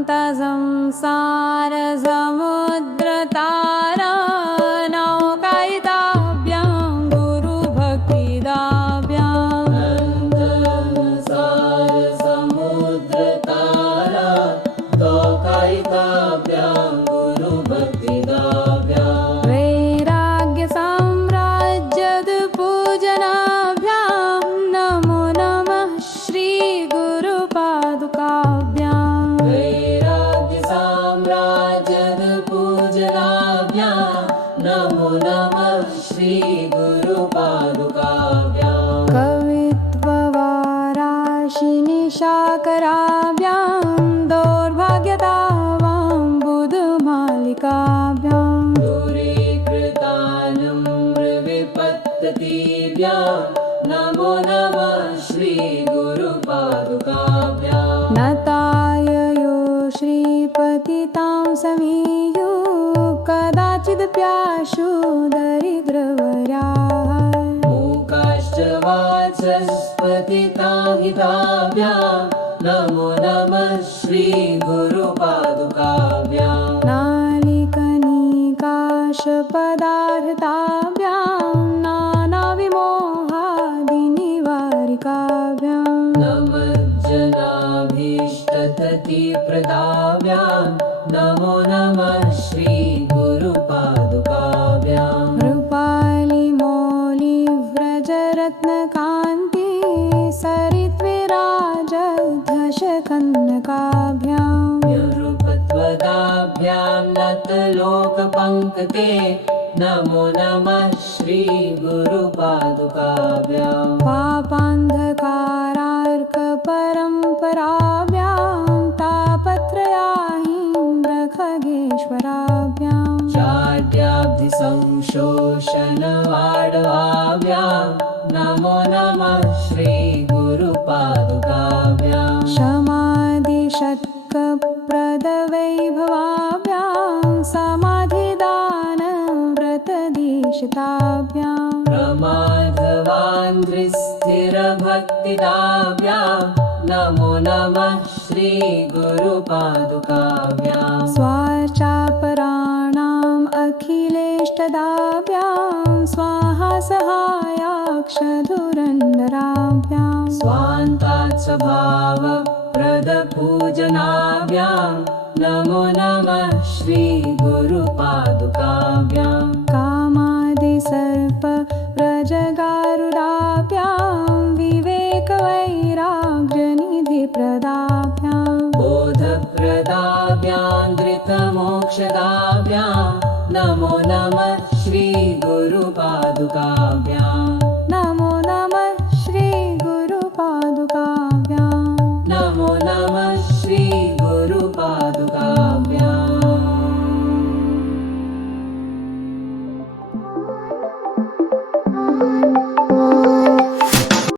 शान्तसंसारसमुद्रतारा नौकायिताभ्यां गुरुभक्तिदाभ्याम् संसारसमुद्रतारा नौकायिताभ्यां गुरुभक्तिदाभ्याम् वैराग्यसाम्राज्यपूजनाभ्यां नमो नमः श्रीगुरुपादुकाभ्याम् वैराग्यसाम्राज्यपूजनाभ्यां नमो नमः श्रीगुरुपादुकाभ्याम् कवित्ववाराशिनिशाकराभ्यां दौर्भाग्यतावां बुधमालिकाभ्याम् दूरीकृतानुमृविपत्ततीभ्यां नमो नमः श्रीगुरुपादुकाभ्याम् नताययो श्रीपतितां समीयो कदाचिदप्याशु दरिद्रवर्याः मूकाश्च वाचस्पतिताहिताभ्यां नमो नमः श्रीगुरुपादुकाभ्याम् नालिकनिकाशपदार्थाभ्यां नानाविमोहादिनिवारिकाभ्याम् नमज्जनाभीष्टततिप्रदाभ्यां नमो नमः श्रीगुरुपादुकाभ्याम् रूपालिमौलिव्रजरत्नकान्ति सरिद्विराजधशकन्यकाभ्याम् निवृपत्वदाभ्यां नतलोकपङ्कते नमो नमः श्रीगुरुपादुकाभ्याम् पापान्धकारार्कपरम्पराभ्यां तापत्रयाहीन्द्रखगेश्वराभ्याम् चाड्याब्धिसंशोषणवाडवाभ्यां नमो नमः श्रीगुरुपादुकाभ्याम् समाधिषट्कप्रदवैभवाभ्यां समाधिदानव्रतदीक्षिताभ्याम् प्रमाधवान्ध्रिस्थिरभक्तिदाभ्यां नमो नमः श्रीगुरुपादुकाभ्याम् स्वाचापराणाम् अखिलेष्टदाभ्यां स्वाहा सहायाक्षधुरन्दराभ्याम् स्वान्तात् स्वभावप्रदपूजनाभ्यां नमो नमः श्रीगुरुपादुकाभ्याम् कामादिसर्पप्रजगारुडाभ्यां विवेकवैराग्यनिधिप्रदाभ्याम् बोधप्रदाभ्यां धृतमोक्षदाभ्यां नमो नमः